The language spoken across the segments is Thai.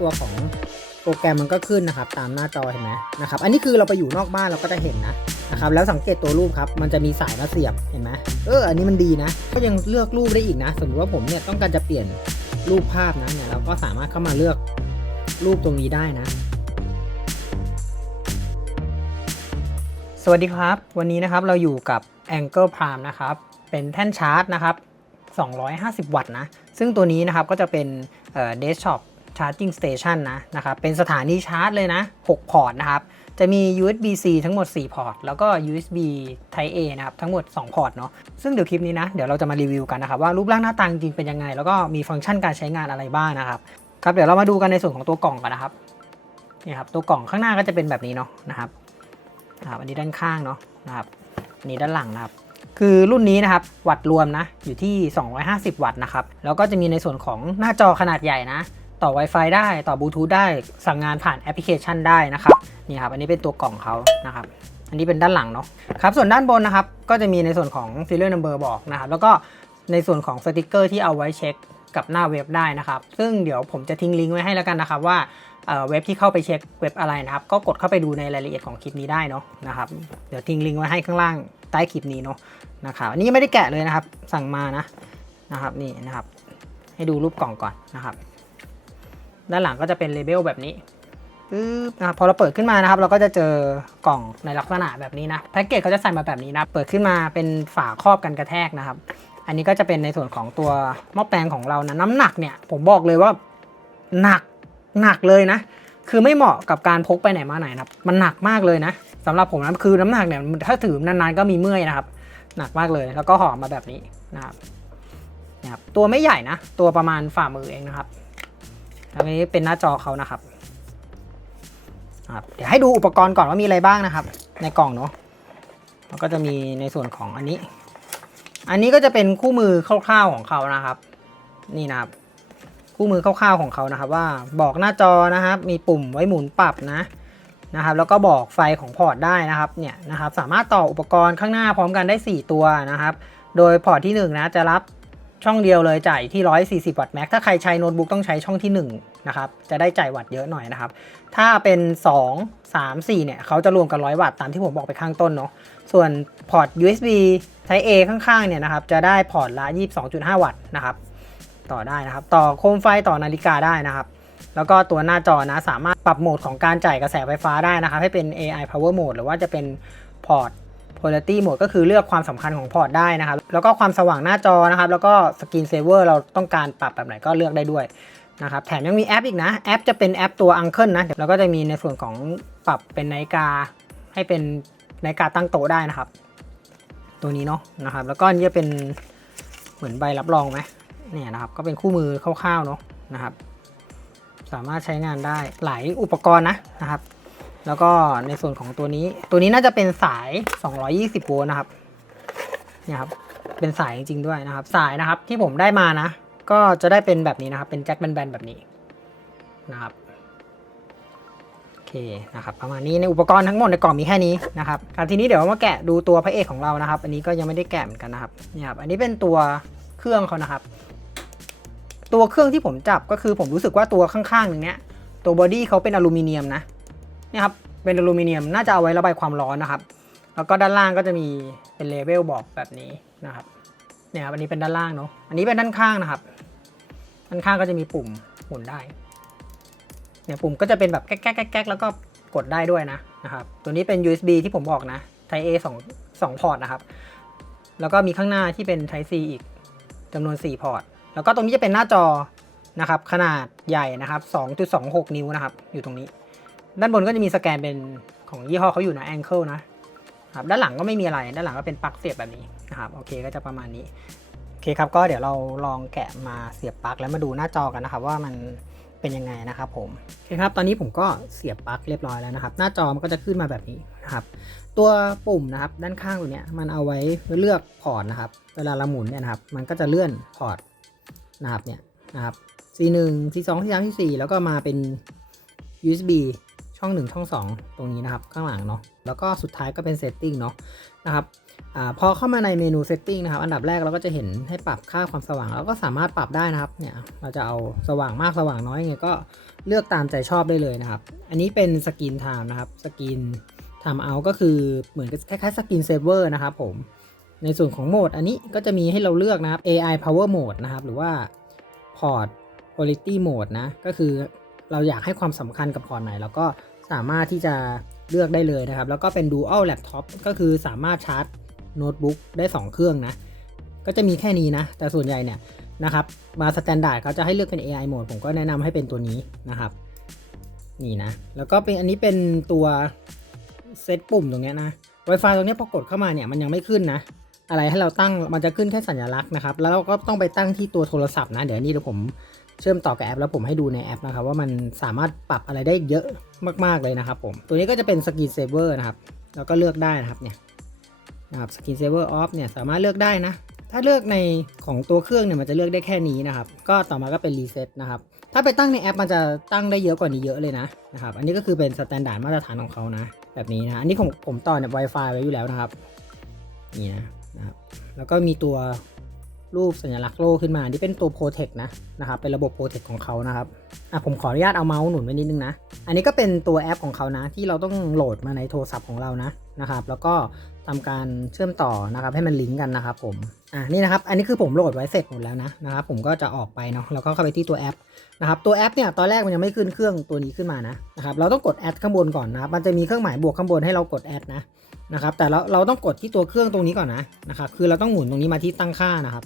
ตัวของโปรแกรมมันก็ขึ้นนะครับ ตามหน้าจอเห็นไหมนะครับ อันนี้คือเราไปอยู่นอกบ้านเราก็จะเห็นนะนะครับ แล้วสังเกตตัวรูปครับ มันจะมีสายมาเสียบเห็นไหมเออ อันนี้มันดีนะ ก็ยังเลือกรูปได้อีกนะ สมมติว่าผมเนี่ยต้องการจะเปลี่ยนรูปภาพนะเนี่ยเราก็สามารถเข้ามาเลือกรูปตรงนี้ได้นะ สวัสดีครับ วันนี้นะครับเราอยู่กับ Angle Prime นะครับ เป็นแท่นชาร์จนะครับ250 วัตต์นะ ซึ่งตัวนี้นะครับก็จะเป็นเอ่อ Desktop Charging Station นะนะครับเป็นสถานีชาร์จเลยนะ 6 พอร์ตนะครับจะมี USB-C ทั้งหมด 4 พอร์ต แล้วก็ USB Type A นะครับ ทั้งหมด 2 พอร์ตเนาะ ซึ่งเดี๋ยวคลิปนี้นะ เดี๋ยวเราจะมารีวิวกันนะครับ ว่ารูปร่างหน้าตาจริงเป็นยังไง แล้วก็มีฟังก์ชันการใช้งานอะไรบ้างนะครับ ครับ เดี๋ยวเรามาดูกันในส่วนของตัวกล่องกันนะครับ นี่ครับ ตัวกล่องข้างหน้าก็จะเป็นแบบนี้เนาะนะครับนะครับ อันนี้ด้านข้างเนาะนะครับ อันนี้ด้านหลังนะครับ คือรุ่นนี้นะครับ วัตต์รวมนะ อยู่ที่ 250 วัตต์นะครับ แล้วก็จะมีในส่วนของหน้าจอขนาดใหญ่นะ ต่อ Wi-Fi ได้ต่อบลูทูธได้สั่งงานผ่านแอปพลิเคชันได้นะครับนี่ครับอันนี้เป็นตัวกล่องเขานะครับอันนี้เป็นด้านหลังเนาะครับส่วนด้านบนนะครับก็จะมีในส่วนของ serial number บอกนะครับแล้วก็ในส่วนของสติกเกอร์ที่เอาไว้เช็คกับหน้าเว็บได้นะครับ ซึ่งเดี๋ยวผมจะทิ้งลิงก์ไว้ให้แล้วกันนะครับว่าเอ่อเว็บที่เข้าไปเช็คเว็บอะไรนะครับ ก็กดเข้าไปดูในรายละเอียดของคลิปนี้ได้เนาะนะครับเดี๋ยวทิ้งลิงก์ไว้ให้ข้างล่างใต้คลิปนี้เนาะนะครับอันนี้ยังไม่ได้แกะเลยนะครับสั่งมานะนะครับนี่นะครับ ให้ดูรูปกล่องก่อนนะครับ ด้านหลังก็จะเป็นเลเบลแบบนี้ปึ๊บนะครับพอเราเปิดขึ้นมานะครับ เราก็จะเจอกล่องในลักษณะแบบนี้นะแพ็กเกจเขาจะใส่มาแบบนี้นะเปิดขึ้นมาเป็นฝาครอบกันกระแทกนะครับ อันนี้ก็จะเป็นในส่วนของตัวหม้อแปลงของเรานะน้ำหนักเนี่ย ผมบอกเลยว่าหนักหนักเลยนะ คือไม่เหมาะกับการพกไปไหนมาไหนนะครับมันหนักมากเลยนะสำหรับผมนะคือน้ำหนักเนี่ยถ้าถือนานๆก็มีเมื่อยนะครับ หนักมากเลยแล้วก็ห่อมาแบบนี้นะครับนะครับตัวไม่ใหญ่นะ ตัวประมาณฝ่ามือเองนะครับ อันนี้เป็นหน้าจอเขานะครับครับ เดี๋ยวให้ดูอุปกรณ์ก่อนว่ามีอะไรบ้างนะครับ ในกล่องเนาะแล้วก็จะมีในส่วนของอันนี้ อันนี้ก็จะเป็นคู่มือคร่าวๆของเขานะครับ นี่นะครับ คู่มือคร่าวๆของเขานะครับ ว่าบอกหน้าจอนะครับ มีปุ่มไว้หมุนปรับนะนะครับ แล้วก็บอกไฟของพอร์ตได้นะครับเนี่ยนะครับ สามารถต่ออุปกรณ์ข้างหน้าพร้อมกันได้ 4 ตัวนะครับ โดยพอร์ตที่1นะจะรับ ช่องเดียวเลยจ่ายที่ 140 วัตต์แม็กถ้าใครใช้โน้ตบุ๊กต้องใช้ช่องที่ 1 นะครับ จะได้จ่ายวัตต์เยอะหน่อยนะครับ ถ้าเป็น 2 3 4 เนี่ย เขาจะรวมกัน 100 วัตต์ตามที่ผมบอกไปข้างต้นเนาะส่วนพอร์ต USB Type A ข้างๆ เนี่ยนะครับ จะได้พอร์ตละ 22.5 วัตต์นะครับ ต่อได้นะครับ ต่อโคมไฟต่อนาฬิกาได้นะครับ แล้วก็ตัวหน้าจอนะสามารถปรับโหมดของการจ่ายกระแสไฟฟ้าได้นะครับ ให้เป็น AI power mode หรือว่าจะเป็นพอร์ต polarity mode ก็คือเลือกความสำคัญของพอร์ตได้นะครับ แล้วก็ความสว่างหน้าจอนะครับ แล้วก็สกรีนเซเวอร์เราต้องการปรับแบบไหนก็เลือกได้ด้วยนะครับ แถมยังมีแอปอีกนะ แอปจะเป็นแอปตัว Uncle นะ แล้วก็จะมีในส่วนของปรับเป็นนาฬิกา ให้เป็นนาฬิกาตั้งโต๊ะได้นะครับ ตัวนี้เนาะนะครับ แล้วก็นนี้จะเป็นเหมือนใบรับรองไหมเนี่ยนะครับ ก็เป็นคู่มือคร่าวๆเนาะนะครับ สามารถใช้งานได้หลายอุปกรณ์นะนะครับ แล้วก็ในส่วนของตัวนี้ ตัวนี้น่าจะเป็นสาย 220 โวลต์นะครับ เนี่ยครับ เป็นสายจริงๆด้วยนะครับ สายนะครับที่ผมได้มานะ ก็จะได้เป็นแบบนี้นะครับ เป็นแจ็คแบนๆแบบนี้นะครับ โอเคนะครับ ประมาณนี้ในอุปกรณ์ทั้งหมดในกล่องมีแค่นี้นะครับครับทีนี้เดี๋ยวมาแกะดูตัวพระเอกของเรานะครับ อันนี้ก็ยังไม่ได้แกะเหมือนกันนะครับ เนี่ยครับ อันนี้เป็นตัวเครื่องเขานะครับ ตัวเครื่องที่ผมจับก็คือผมรู้สึกว่าตัวข้างๆหนึ่งเนี้ย ตัวบอดี้เขาเป็นอลูมิเนียมนะ นี่ครับเป็นอลูมิเนียมน่าจะเอาไว้ระบายความร้อนนะครับ แล้วก็ด้านล่างก็จะมีเป็นเลเวลบอกแบบนี้นะครับเนี่ยครับอันนี้เป็นด้านล่างเนาะอันนี้เป็นด้านข้างนะครับ ด้านข้างก็จะมีปุ่มหมุนได้ เนี่ยปุ่มก็จะเป็นแบบแก๊กแก๊กแก๊กแก๊กแล้วก็กดได้ด้วยนะนะครับ ตัวนี้เป็น USB ที่ผมบอกนะ Type A 2 2พอร์ตนะครับ แล้วก็มีข้างหน้าที่เป็น Type C อีกจำนวน 4 พอร์ต แล้วก็ตรงนี้จะเป็นหน้าจอนะครับ ขนาดใหญ่นะครับ 2.26 นิ้วนะครับ อยู่ตรงนี้ ด้านบนก็จะมีสแกนเป็นของยี่ห้อเขาอยู่นะ Angle นะครับด้านหลังก็ไม่มีอะไร ด้านหลังก็เป็นปลั๊กเสียบแบบนี้นะครับโอเคก็จะประมาณนี้โอเคครับก็เดี๋ยวเราลองแกะมาเสียบปลั๊กแล้วมาดูหน้าจอกันนะครับว่ามันเป็นยังไงนะครับผมโอเคครับตอนนี้ผมก็เสียบปลั๊กเรียบร้อยแล้วนะครับ หน้าจอมันก็จะขึ้นมาแบบนี้นะครับ ตัวปุ่มนะครับด้านข้างตรงเนี้ยมันเอาไว้เลือกพอร์ตนะครับ เวลาเราหมุนเนี่ยนะครับ มันก็จะเลื่อนพอร์ตนะครับเนี่ยนะครับ C1 C2 C3 C4 แล้วก็มาเป็น USB ช่อง 1 ช่อง 2 ตรงนี้นะครับ ข้างหลังเนาะแล้วก็สุดท้ายก็เป็น Setting เนาะนะครับอพอเข้ามาในเมนู setting นะครับ อันดับแรกเราก็จะเห็นให้ปรับค่าความสว่างเราก็สามารถปรับได้นะครับเนี่ยเราจะเอาสว่างมากสว่างน้อยไงก็เลือกตามใจชอบได้เลยนะครับ อันนี้เป็นสกินไทม์นะครับสกินไทม์เอาก็คือเหมือนคล้ายๆสกินเซเวอร์นะครับผมในส่วนของโหมดอันนี้ก็จะมีให้เราเลือกนะครับ AI Power Mode นะครับ หรือว่า Port Quality Mode นะ ก็คือเราอยากให้ความสำคัญกับพอร์ตไหนเราก็ สามารถที่จะเลือกได้เลยนะครับ แล้วก็เป็น Dual Laptop ก็คือสามารถชาร์จโน้ตบุ๊กได้ 2 เครื่องนะ ก็จะมีแค่นี้นะ แต่ส่วนใหญ่เนี่ยนะครับ มาสแตนดาร์ดเขาจะให้เลือกเป็น AI Mode ผมก็แนะนำให้เป็นตัวนี้นะครับ นี่นะ แล้วก็เป็นอันนี้เป็นตัวเซตปุ่มตรงนี้นะ Wi-Fi ตรงนี้พอกดเข้ามาเนี่ยมันยังไม่ขึ้นนะ อะไรให้เราตั้งมันจะขึ้นแค่สัญลักษณ์นะครับ แล้วเราก็ต้องไปตั้งที่ตัวโทรศัพท์นะ เดี๋ยวนี้เดี๋ยวผม เชื่อมต่อกับแอป แล้วผมให้ดูในแอปนะครับว่ามันสามารถปรับอะไรได้เยอะมากๆเลยนะครับผมตัวนี้ก็จะเป็นสกรีนเซเวอร์นะครับแล้วก็เลือกได้นะครับเนี่ยนะครับสกรีนเซเวอร์ออฟเนี่ยสามารถเลือกได้นะ ถ้าเลือกในของตัวเครื่องเนี่ยมันจะเลือกได้แค่นี้นะครับ ก็ต่อมาก็เป็นรีเซ็ตนะครับถ้าไปตั้งในแอปมันจะตั้งได้เยอะกว่านี้เยอะเลยนะนะครับอันนี้ก็คือเป็นสแตนดาร์ดมาตรฐานของเขานะ แบบนี้นะอันนี้ของผมต่อเนี่ย Wi-Fi ไว้อยู่แล้วนะครับนี่นะนะครับแล้วก็มีตัว รูปสัญลักษณ์โล่ขึ้นมา นี่เป็นตัว Protect นะนะครับ เป็นระบบ Protect ของเขานะครับ อะผมขออนุญาตเอาเมาส์หนุนไว้นิดนึงนะ อันนี้ก็เป็นตัวแอปของเขานะ ที่เราต้องโหลดมาในโทรศัพท์ของเรานะนะครับ แล้วก็ทำการเชื่อมต่อนะครับ ให้มันลิงก์กันนะครับผม อะนี่นะครับ อันนี้คือผมโหลดไว้เสร็จหมดแล้วนะนะครับ ผมก็จะออกไปเนาะ แล้วก็เข้าไปที่ตัวแอปนะครับ ตัวแอปเนี่ย ตอนแรกมันยังไม่ขึ้นเครื่องตัวนี้ขึ้นมานะนะครับ เราต้องกดแอดข้างบนก่อนนะครับ มันจะมีเครื่องหมายบวกข้างบนให้เรากดแอดนะนะครับ แต่เราเราต้องกดที่ตัวเครื่องตรงนี้ก่อนนะนะครับ คือเราต้องหมุนตรงนี้มาที่ตั้งค่านะครับ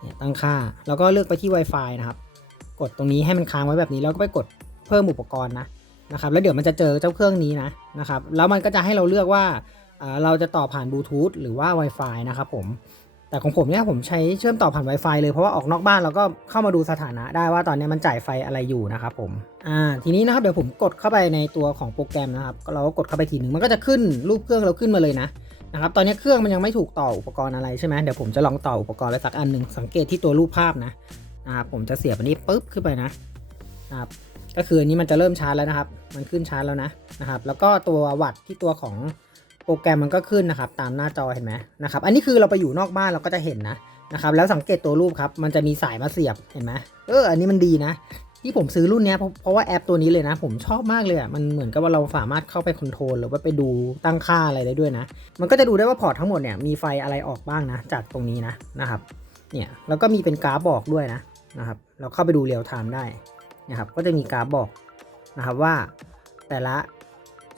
เนี่ยตั้งค่า แล้วก็เลือกไปที่ Wi-Fi นะครับ กดตรงนี้ให้มันค้างไว้แบบนี้ แล้วก็ไปกดเพิ่มอุปกรณ์นะนะครับ แล้วเดี๋ยวมันจะเจอเจ้าเครื่องนี้นะนะครับ แล้วมันก็จะให้เราเลือกว่าเราจะต่อผ่านบลูทูธหรือว่า Wi-Fi นะครับผมแต่ของผมเนี่ยผมใช้เชื่อมต่อผ่าน Wi-Fi เลยเพราะว่าออกนอกบ้านเราก็เข้ามาดูสถานะได้ว่าตอนนี้มันจ่ายไฟอะไรอยู่นะครับผมอ่าทีนี้นะครับเดี๋ยวผมกดเข้าไปในตัวของโปรแกรมนะครับเราก็กดเข้าไปทีหนึ่งมันก็จะขึ้นรูปเครื่องเราขึ้นมาเลยนะ นะครับตอนนี้เครื่องมันยังไม่ถูกต่ออุปกรณ์อะไรใช่ไหมเดี๋ยวผมจะลองต่ออุปกรณ์ไปสักอันหนึ่งสังเกตที่ตัวรูปภาพนะนะครับผมจะเสียบอันนี้ปุ๊บขึ้นไปนะนะครับก็คืออันนี้มันจะเริ่มชาร์จแล้วนะครับ มันขึ้นชาร์จแล้วนะนะครับ แล้วก็ตัววัตต์ที่ตัวของโปรแกรมมันก็ขึ้นนะครับ ตามหน้าจอเห็นไหมนะครับ อันนี้คือเราไปอยู่นอกบ้านเราก็จะเห็นนะนะครับ แล้วสังเกตตัวรูปครับ มันจะมีสายมาเสียบเห็นไหมเอออันนี้มันดีนะ ที่ผมซื้อรุ่นนี้เพราะเพราะว่าแอปตัวนี้เลยนะ ผมชอบมากเลยอะมันเหมือนกับว่าเราสามารถเข้าไปคอนโทรลหรือว่าไปดูตั้งค่าอะไรได้ด้วยนะ มันก็จะดูได้ว่าพอร์ตทั้งหมดเนี่ยมีไฟอะไรออกบ้างนะ จากตรงนี้นะนะครับเนี่ยแล้วก็มีเป็นกราฟบอกด้วยนะนะครับ เราเข้าไปดูเรียลไทม์ได้นะครับก็จะมีกราฟบอกนะครับว่าแต่ละ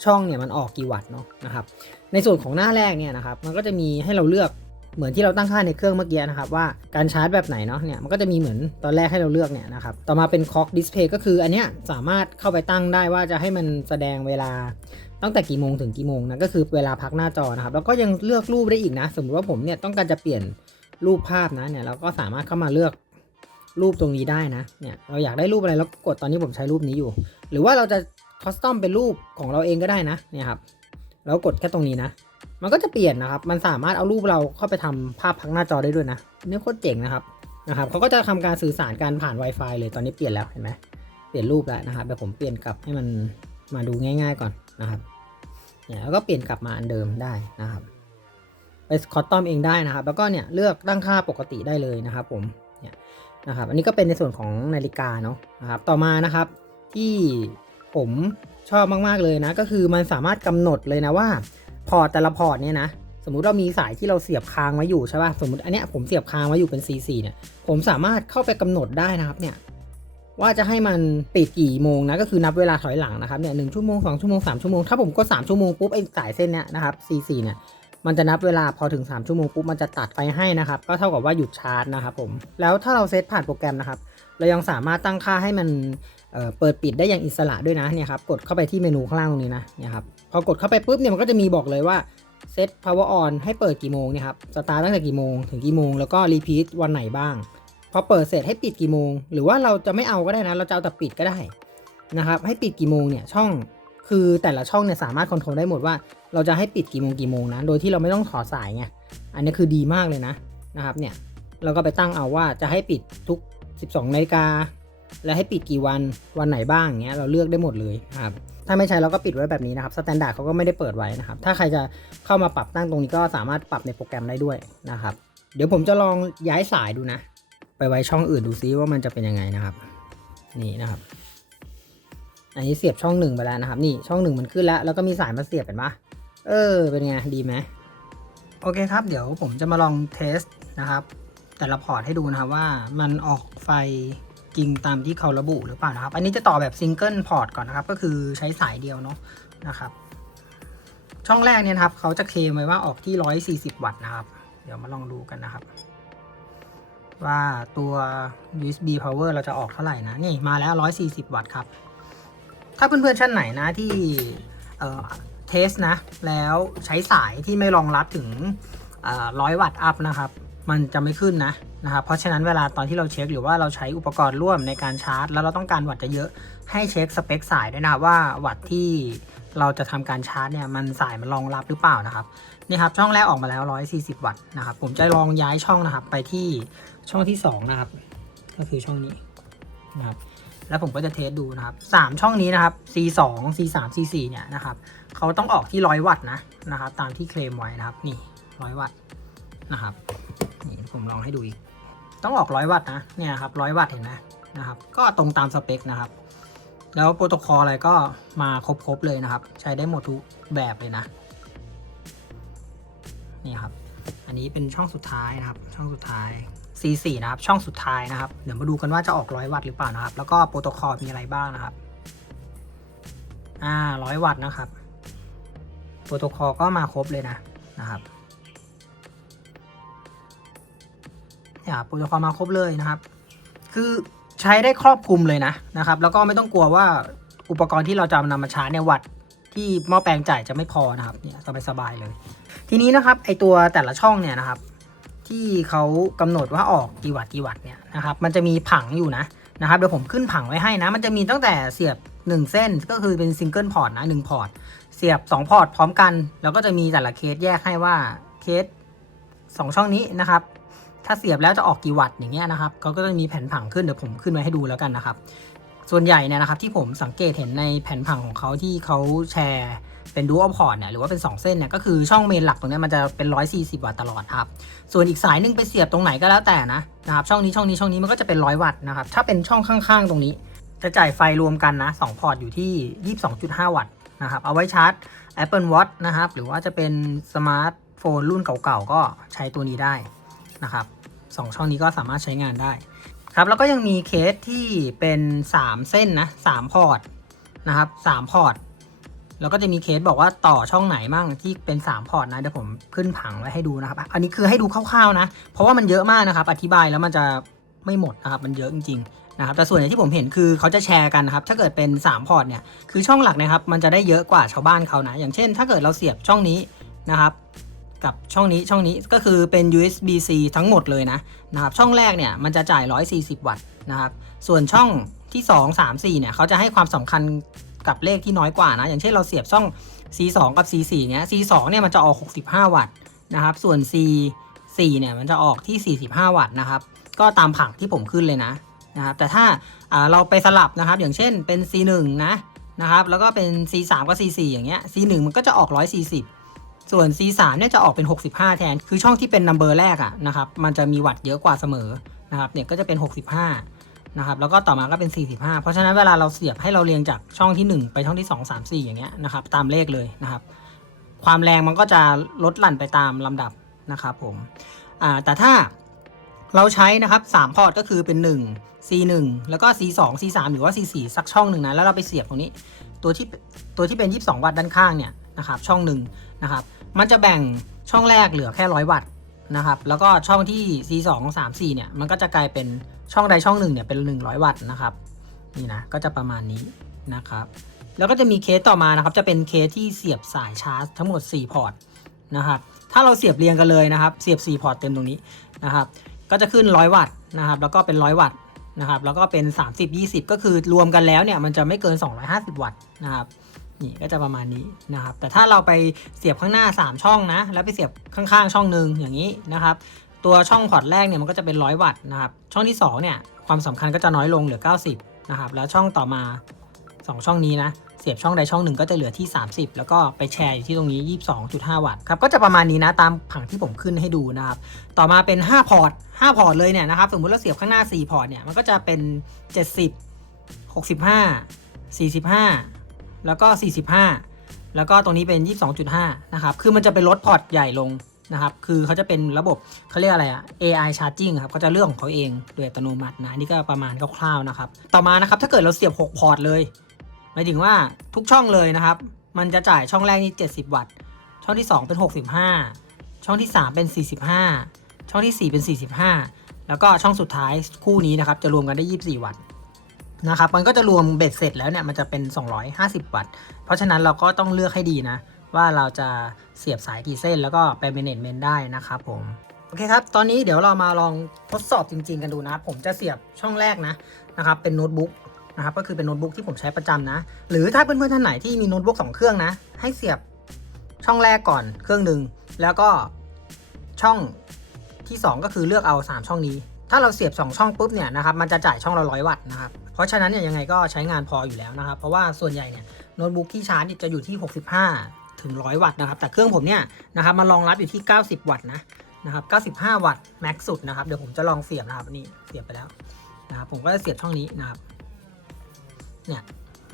ช่องเนี่ยมันออกกี่วัตต์เนาะนะครับในส่วนของหน้าแรกเนี่ยนะครับมันก็จะมีให้เราเลือก เหมือนที่เราตั้งค่าในเครื่องเมื่อกี้นะครับว่าการชาร์จแบบไหนเนาะเนี่ยมันก็จะมีเหมือนตอนแรกให้เราเลือกเนี่ยนะครับต่อมาเป็นคล็อกดิสเพย์ก็คืออันเนี้ยสามารถเข้าไปตั้งได้ว่าจะให้มันแสดงเวลาตั้งแต่กี่โมงถึงกี่โมงนะก็คือเวลาพักหน้าจอนะครับแล้วก็ยังเลือกรูปได้อีกนะ สมมติว่าผมเนี่ยต้องการจะเปลี่ยนรูปภาพนะเนี่ยเราก็สามารถเข้ามาเลือกรูปตรงนี้ได้นะเนี่ยเราอยากได้รูปอะไรแล้วกดตอนนี้ผมใช้รูปนี้อยู่ หรือว่าเราจะคอสตอมเป็นรูปของเราเองก็ได้นะเนี่ยครับแล้วกดแค่ตรงนี้นะ มันก็จะเปลี่ยนนะครับ มันสามารถเอารูปเราเข้าไปทำภาพพักหน้าจอได้ด้วยนะนี่โคตรเจ๋งนะครับนะครับเขาก็จะทำการสื่อสารการผ่าน Wi-Fi เลยตอนนี้เปลี่ยนแล้วเห็นไหมเปลี่ยนรูปแล้วนะครับเดี๋ยวผมเปลี่ยนกลับให้มันมาดูง่าย ๆก่อนนะครับเนี่ยแล้วก็เปลี่ยนกลับมาอันเดิมได้นะครับไปคอสตอมเองได้นะครับ แล้วก็เนี่ยเลือกตั้งค่าปกติได้เลยนะครับ ผมเนี่ยนะครับ อันนี้ก็เป็นในส่วนของนาฬิกาเนาะนะครับ ต่อมานะครับที่ผมชอบมากๆเลยนะ ก็คือมันสามารถกำหนดเลยนะว่า พอร์ตแต่ละพอร์ตเนี่ยนะ สมมุติเรามีสายที่เราเสียบค้างไว้อยู่ใช่ป่ะ สมมติอันเนี้ยผมเสียบค้างไว้อยู่เป็น C4 เนี่ย ผมสามารถเข้าไปกำหนดได้นะครับเนี่ยว่าจะให้มันปิดกี่โมงนะก็คือนับเวลาถอยหลังนะครับเนี่ยหนึ่งชั่วโมงสองชั่วโมงสามชั่วโมงถ้าผมกดสามชั่วโมงปุ๊บไอ้สายเส้นเนี้ยนะครับ C4 เนี่ยมันจะนับเวลาพอถึง 3 ชั่วโมงปุ๊บมันจะตัดไฟให้นะครับ ก็เท่ากับว่าหยุดชาร์จนะครับผม แล้วถ้าเราเซตผ่านโปรแกรมนะครับ เรายังสามารถตั้งค่าให้มัน เปิดปิดได้อย่างอิสระด้วยนะเนี่ยครับกดเข้าไปที่เมนูข้างล่างตรงนี้นะเนี่ยครับพอกดเข้าไปปุ๊บเนี่ยมันก็จะมีบอกเลยว่าเซต power on ให้เปิดกี่โมงเนี่ยครับสตาร์ตั้งแต่กี่โมงถึงกี่โมงแล้วก็รีพีทวันไหนบ้าง พอเปิดเสร็จให้ปิดกี่โมง หรือว่าเราจะไม่เอาก็ได้นะ เราจะเอาแต่ปิดก็ได้นะครับให้ปิดกี่โมงเนี่ยช่องคือแต่ละช่องเนี่ยสามารถคอนโทรลได้หมดว่า เราจะให้ปิดกี่โมงกี่โมงนะโดยที่เราไม่ต้องถอสายไงอันนี้คือดีมากเลยนะนะครับเนี่ยเราก็ไปตั้งเอาว่าจะให้ปิดทุก 12นาฬิกา และให้ปิดกี่วันวันไหนบ้างเงี้ยเราเลือกได้หมดเลยครับถ้าไม่ใช้เราก็ปิดไว้แบบนี้นะครับสแตนดาร์ดเขาก็ไม่ได้เปิดไว้นะครับถ้าใครจะเข้ามาปรับตั้งตรงนี้ก็สามารถปรับในโปรแกรมได้ด้วยนะครับเดี๋ยวผมจะลองย้ายสายดูนะ ไปไว้ช่องอื่นดูซิว่ามันจะเป็นยังไงนะครับ นี่นะครับอันนี้เสียบช่องหนึ่งไปแล้วนะครับ นี่ช่องหนึ่งมันขึ้นแล้ว แล้วก็มีสายมาเสียบเห็นปะเออ เป็นไง ดีไหมโอเคครับ เดี๋ยวผมจะมาลองเทสนะครับ แต่ละพอร์ตให้ดูนะครับว่ามันออกไฟ จริงตามที่เขาระบุหรือเปล่านะครับ อันนี้จะต่อแบบซิงเกิลพอร์ตก่อนนะครับ ก็คือใช้สายเดียวเนาะนะครับ ช่องแรกเนี่ยครับเขาจะเคลมไว้ว่าออกที่ 140 วัตต์นะครับ เดี๋ยวมาลองดูกันนะครับ ว่าตัว USB power เราจะออกเท่าไหร่นะ นี่มาแล้ว 140 วัตต์ครับ ถ้าเพื่อนๆชั้นไหนนะที่เอ่อเทสนะ แล้วใช้สายที่ไม่รองรับถึงร้อยวัตต์อัพนะครับ มันจะไม่ขึ้นนะ นะครับเพราะฉะนั้นเวลาตอนที่เราเช็คหรือว่าเราใช้อุปกรณ์ร่วมในการชาร์จ แล้วเราต้องการวัตต์จะเยอะให้เช็คสเปคสายด้วยนะว่าวัตต์ที่เราจะทำการชาร์จเนี่ยมันสายมันรองรับหรือเปล่านะครับนี่ครับช่องแรกออกมาแล้ว 140 วัตต์นะครับผมจะลองย้ายช่องนะครับไปที่ช่องที่ 2 นะครับ ก็คือช่องนี้นะครับแล้วผมก็จะเทสดูนะครับ 3 ช่องนี้นะครับ C2 C3 C4 เนี่ยนะครับเขาต้องออกที่ 100 วัตต์นะนะครับตามที่เคลมไว้นะครับนี่ 100 วัตต์นะครับนี่ผมลองให้ดูอีก ต้องออก100วัตต์นะเนี่ยครับ100วัตต์เห็นไหมนะครับ ก็ตรงตามสเปคนะครับ แล้วโปรโตคอลอะไรก็มาครบๆเลยนะครับ ใช้ได้หมดทุกแบบเลยนะนี่ครับ อันนี้เป็นช่องสุดท้ายนะครับ ช่องสุดท้าย C4 นะครับ ช่องสุดท้ายนะครับ เดี๋ยวมาดูกันว่าจะออกร้อยวัตต์หรือเปล่านะครับ แล้วก็โปรโตคอลมีอะไรบ้างนะครับ อ่าร้อยวัตต์นะครับ โปรโตคอลก็มาครบเลยนะนะครับ เนี่ยโปรโตคอลมาครบเลยนะครับ คือใช้ได้ครอบคลุมเลยนะนะครับ แล้วก็ไม่ต้องกลัวว่าอุปกรณ์ที่เราจะนำมาชาร์จเนี่ยวัตต์ที่หม้อแปลงจ่ายจะไม่พอนะครับเนี่ยสบายๆเลย ทีนี้นะครับไอตัวแต่ละช่องเนี่ยนะครับ ที่เขากำหนดว่าออกกี่วัตต์กี่วัตต์เนี่ยนะครับ มันจะมีผังอยู่นะนะครับเดี๋ยวผมขึ้นผังไว้ให้นะ มันจะมีตั้งแต่เสียบ 1 เส้นก็คือเป็นซิงเกิลพอร์ตนะ1พอร์ตเสียบ 2 พอร์ตพร้อมกัน แล้วก็จะมีแต่ละเคสแยกให้ว่าเคส 2 ช่องนี้นะครับ ถ้าเสียบแล้วจะออกกี่วัตต์อย่างเงี้ยนะครับเขาก็จะมีแผนผังขึ้นเดี๋ยวผมขึ้นไว้ให้ดูแล้วกันนะครับ ส่วนใหญ่เนี่ยนะครับที่ผมสังเกตเห็นในแผนผังของเขาที่เขาแชร์เป็นดูอัลพอร์ตเนี่ยหรือว่าเป็น 2 เส้นเนี่ยก็คือช่องเมนหลักตรงนี้มันจะเป็น 140 วัตต์ตลอดครับ ส่วนอีกสายหนึงไปเสียบตรงไหนก็แล้วแต่นะนะครับช่องนี้ช่องนี้ช่องนี้มันก็จะเป็น 100 วัตต์นะครับถ้าเป็นช่องข้างๆ ตรงนี้ จะจ่ายไฟรวมกันนะ2พอร์ตอยู่ที่ 22.5 วัตต์นะครับเอาไว้ชาร์จ Apple Watch นะครับหรือว่าจะเป็นสมาร์ทโฟนรุ่นเก่าๆก็ใช้ตัวนี้ได้นะครับ สองช่องนี้ก็สามารถใช้งานได้ครับแล้วก็ยังมีเคสที่เป็น 3 เส้นนะ3พอร์ตนะครับ3พอร์ตแล้วก็จะมีเคสบอกว่าต่อช่องไหนมั่งที่เป็น 3 พอร์ตนะเดี๋ยวผมขึ้นผังไว้ให้ดูนะครับ อันนี้คือให้ดูคร่าวๆนะ เพราะว่ามันเยอะมากนะครับ อธิบายแล้วมันจะไม่หมดนะครับมันเยอะจริงๆนะครับแต่ส่วนใหญ่ที่ผมเห็นคือเขาจะแชร์กันนะครับถ้าเกิดเป็น 3 พอร์ตเนี่ยคือช่องหลักนะครับมันจะได้เยอะกว่าชาวบ้านเขานะอย่างเช่น ถ้าเกิดเราเสียบช่องนี้นะครับ กับช่องนี้ช่องนี้ก็คือเป็น USB-C ทั้งหมดเลยนะนะครับช่องแรกเนี่ยมันจะจ่าย 140 วัตต์นะครับส่วนช่องที่ 2 3 4 เนี่ยเขาจะให้ความสำคัญกับเลขที่น้อยกว่านะ อย่างเช่นเราเสียบช่อง C2 กับ C4 เนี้ย C2 เนี่ยมันจะออก 65 วัตต์นะครับ ส่วน C4 เนี่ยมันจะออกที่ 45 วัตต์นะครับ ก็ตามผังที่ผมขึ้นเลยนะนะครับ แต่ถ้าอ่าเราไปสลับนะครับ อย่างเช่นเป็น C1 นะนะครับ แล้วก็เป็น C3 กับ C4 อย่างเงี้ย C1 มันก็จะออก 140 ส่วน C3 เนี่ยจะออกเป็น 65 แทน คือช่องที่เป็นนัมเบอร์แรกอะนะครับ มันจะมีวัตต์เยอะกว่าเสมอนะครับเนี่ยก็จะเป็น 65 นะครับ แล้วก็ต่อมาก็เป็น 45 เพราะฉะนั้นเวลาเราเสียบให้เราเรียงจากช่องที่ 1 ไปช่องที่ 2 3 4 อย่างเงี้ยนะครับ ตามเลขเลยนะครับ ความแรงมันก็จะลดหลั่นไปตามลำดับนะครับผม อ่า แต่ถ้าเราใช้นะครับ3พอร์ตก็คือเป็น 1 C1 แล้วก็ C2 C3 หรือว่า C4 สักช่องหนึ่งนะ แล้วเราไปเสียบตรงนี้ ตัวที่ตัวที่เป็น 22 วัตต์ด้านข้างเนี่ยนะครับ ช่องหนึ่งนะครับ มันจะแบ่งช่องแรกเหลือแค่100วัตต์นะครับ แล้วก็ช่องที่ C2 3 4 เนี่ย มันก็จะกลายเป็นช่องใดช่องหนึ่งเนี่ยเป็น 100 วัตต์นะครับ นี่นะ ก็จะประมาณนี้นะครับ แล้วก็จะมีเคสต่อมานะครับ จะเป็นเคสที่เสียบสายชาร์จทั้งหมด 4 พอร์ตนะครับ ถ้าเราเสียบเรียงกันเลยนะครับ เสียบ 4 พอร์ตเต็มตรงนี้นะครับ ก็จะขึ้น 100 วัตต์นะครับ แล้วก็เป็น 100 วัตต์นะครับ แล้วก็เป็น 30 20 ก็คือรวมกันแล้วเนี่ย มันจะไม่เกิน 250 วัตต์นะครับ นี่ก็จะประมาณนี้นะครับ แต่ถ้าเราไปเสียบข้างหน้า 3 ช่องนะ แล้วไปเสียบข้างๆ ช่องหนึ่งอย่างนี้นะครับ ตัวช่องพอร์ตแรกเนี่ยมันก็จะเป็น 100 วัตต์นะครับ ช่องที่2เนี่ยความสำคัญก็จะน้อยลงเหลือ 90 นะครับ แล้วช่องต่อมา 2 ช่องนี้นะ เสียบช่องใดช่องหนึ่งก็จะเหลือที่ 30 แล้วก็ไปแชร์อยู่ที่ตรงนี้ 22.5 วัตต์ครับ ก็จะประมาณนี้นะตามผังที่ผมขึ้นให้ดูนะครับ ต่อมาเป็น 5 พอร์ต 5 พอร์ตเลยเนี่ยนะครับ สมมติเราเสียบข้างหน้า 4 พอร์ตเนี่ย มันก็จะเป็น 70 65 45 แล้วก็ 45 แล้วก็ตรงนี้เป็น 22.5 นะครับ คือมันจะเป็นลดพอร์ตใหญ่ลงนะครับ คือเขาจะเป็นระบบเขาเรียกอะไรอะ AI charging ครับเขาจะเลือกของเขาเองโดยอัตโนมัตินะ นี่ก็ประมาณคร่าวๆนะครับ ต่อมานะครับ ถ้าเกิดเราเสียบ 6 พอร์ตเลยหมายถึงว่าทุกช่องเลยนะครับ มันจะจ่ายช่องแรกนี่70 วัตต์ ช่องที่ 2 เป็น 65 ช่องที่ 3 เป็น 45 ช่องทีสี่4 เป็น 45 แล้วก็ช่องสุดท้ายคู่นี้นะครับ จะรวมกันได้ 24 วัตต์ นะครับมันก็จะรวมเบ็ดเสร็จแล้วเนี่ยมันจะเป็น 250 วัตต์ เพราะฉะนั้นเราก็ต้องเลือกให้ดีนะ ว่าเราจะเสียบสายกี่เส้นแล้วก็ไปเมเนจเมนได้นะครับผมโอเคครับ ตอนนี้เดี๋ยวเรามาลองทดสอบจริง ๆ กันดูนะ ผมจะเสียบช่องแรกนะนะครับ เป็นโน้ตบุ๊กนะครับ ก็คือเป็นโน้ตบุ๊กที่ผมใช้ประจำนะ หรือถ้าเพื่อนๆท่านไหนที่มีโน้ตบุ๊กสองเครื่องนะ ให้เสียบช่องแรกก่อนเครื่องหนึ่งแล้วก็ช่องที่ 2 ก็คือเลือกเอา 3 ช่องนี้ ถ้าเราเสียบ 2 ช่องปุ๊บเนี่ยนะครับ มันจะจ่ายช่องละร้อยวัตต์นะครับ ราะฉะนั้นเนี่ยยังไงก็ใช้งานพออยู่แล้วนะครับ เพราะว่าส่วนใหญ่เนี่ยโน้ตบุ๊กที่ชาร์จจะอยู่ที่ 65 ถึง 100 วัตต์นะครับ แต่เครื่องผมเนี่ยนะครับมันรองรับอยู่ที่ 90 วัตต์นะนะครับ 95 วัตต์แม็กซ์สุดนะครับ เดี๋ยวผมจะลองเสียบนะครับนี่เสียบไปแล้วนะครับ ผมก็จะเสียบช่องนี้นะครับ เนี่ย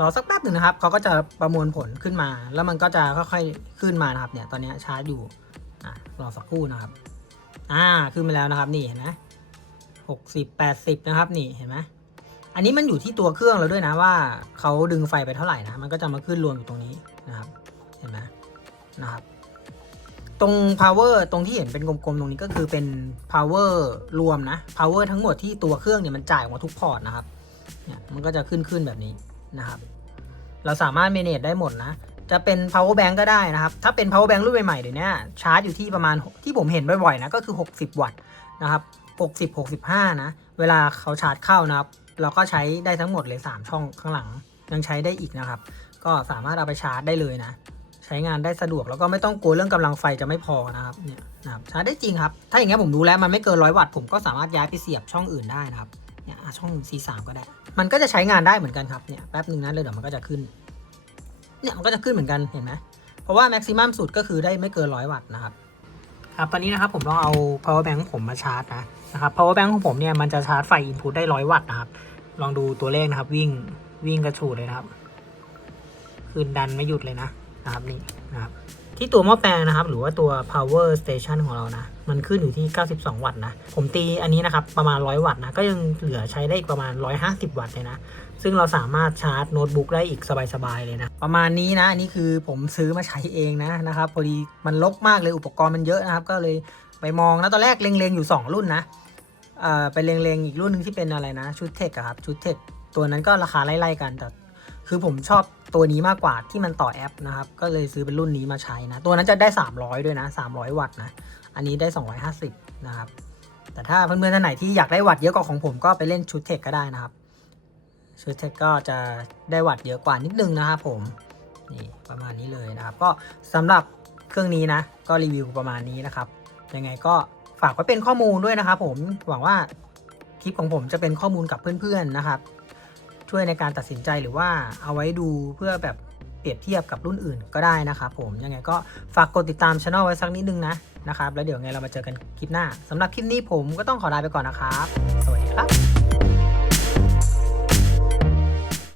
รอสักแป๊บหนึ่งนะครับเขาก็จะประมวลผลขึ้นมา แล้วมันก็จะค่อยๆขึ้นมานะครับ เนี่ยตอนนี้ชาร์จอยู่อะรอสักครู่นะครับ อ่าขึ้นมาแล้วนะครับ นี่เห็นไหมหกสิบแปดสิบนะครับ นี่เห็นไหม อันนี้มันอยู่ที่ตัวเครื่องแล้วด้วยนะว่าเขาดึงไฟไปเท่าไหร่นะ มันก็จะมาขึ้นรวมอยู่ตรงนี้นะครับ เห็นไหมนะครับ ตรง power ตรงที่เห็นเป็นกลมๆตรงนี้ก็คือเป็น power รวมนะ power ทั้งหมดที่ตัวเครื่องเนี่ยมันจ่ายออกมาทุกพอร์ตนะครับ เนี่ยมันก็จะขึ้นขึ้นแบบนี้นะครับ เราสามารถ manage ได้หมดนะ จะเป็น power bank ก็ได้นะครับ ถ้าเป็น power bank รุ่นใหม่ๆเดี๋ยวนี้ชาร์จอยู่ที่ประมาณที่ผมเห็นบ่อยๆนะก็คือ 60 วัตต์นะครับ 60 65 นะ เวลาเขาชาร์จเข้านะครับ เราก็ใช้ได้ทั้งหมดเลย 3 ช่องข้างหลังยังใช้ได้อีกนะครับ ก็สามารถเอาไปชาร์จได้เลยนะ ใช้งานได้สะดวกแล้วก็ไม่ต้องกลัวเรื่องกำลังไฟจะไม่พอนะครับเนี่ยนะครับชาร์จได้จริงครับ ถ้าอย่างเงี้ยผมดูแล้วมันไม่เกินร้อยวัตต์ผมก็สามารถย้ายไปเสียบช่องอื่นได้นะครับเนี่ยช่อง C3 ก็ได้ มันก็จะใช้งานได้เหมือนกันครับเนี่ยแป๊บหนึ่งนะเลยเดี๋ยวมันก็จะขึ้นเนี่ยมันก็จะขึ้นเหมือนกันเห็นไหมเพราะว่าแม็กซิมัมสุดก็คือได้ไม่เกินร้อยวัตต์นะครับครับตอนนี้นะครับผมลองเอา power bank ผมมาชาร์จนะ นะครับ power bank ของผมเนี่ยมันจะชาร์จไฟ input ได้ร้อยวัตต์นะครับ ลองดูตัวเลขนะครับ วิ่งวิ่งกระฉูดเลยนะครับคืนดันไม่หยุดเลยนะนะครับนี่นะครับ ที่ตัวหม้อแปลงนะครับ หรือว่าตัว power station ของเรานะ มันขึ้นอยู่ที่ 92 วัตต์นะ ผมตีอันนี้นะครับ ประมาณ 100 วัตต์นะ ก็ยังเหลือใช้ได้อีกประมาณ 150 วัตต์เลยนะ ซึ่งเราสามารถชาร์จโน้ตบุ๊กได้อีกสบายๆเลยนะ ประมาณนี้นะ อันนี้คือผมซื้อมาใช้เองนะนะครับ พอดีมันลกมากเลยอุปกรณ์มันเยอะนะครับ ก็เลย ไปมองนะตอนแรกเล็งๆอยู่ 2 รุ่นนะเอ่อไปเล็งๆอีกรุ่นหนึงที่เป็นอะไรนะชุดเทคครับชุดเทคตัวนั้นก็ราคาไล่ๆกันแต่คือผมชอบตัวนี้มากกว่าที่มันต่อแอปนะครับก็เลยซื้อเป็นรุ่นนี้มาใช้นะ ตัวนั้นจะได้ 300 ด้วยนะ 300 วัตต์นะอันนี้ได้ 250 นะครับ แต่ถ้าเพื่อนๆท่านไหนที่อยากได้วัตต์เยอะกว่าของผมก็ไปเล่นชุดเทคก็ได้นะครับชุดเทคก็จะได้วัตต์เยอะกว่านิดนึงนะครับผมนี่ประมาณนี้เลยนะครับ ก็สำหรับเครื่องนี้นะ ก็รีวิวประมาณนี้นะครับ ยังไงก็ฝากไว้เป็นข้อมูลด้วยนะครับผมหวังว่าคลิปของผมจะเป็นข้อมูลกับเพื่อนๆนะครับ ช่วยในการตัดสินใจหรือว่าเอาไว้ดูเพื่อแบบเปรียบเทียบกับรุ่นอื่นก็ได้นะครับผมยังไงก็ฝากกดติดตามช anel ไว้สักนิดนึงนะนะครับแล้วเดี๋ยวไงเรามาเจอกันคลิปหน้าสำหรับคลิปนี้ผมก็ต้องขอลาไปก่อนนะครับ สวัสดีครับ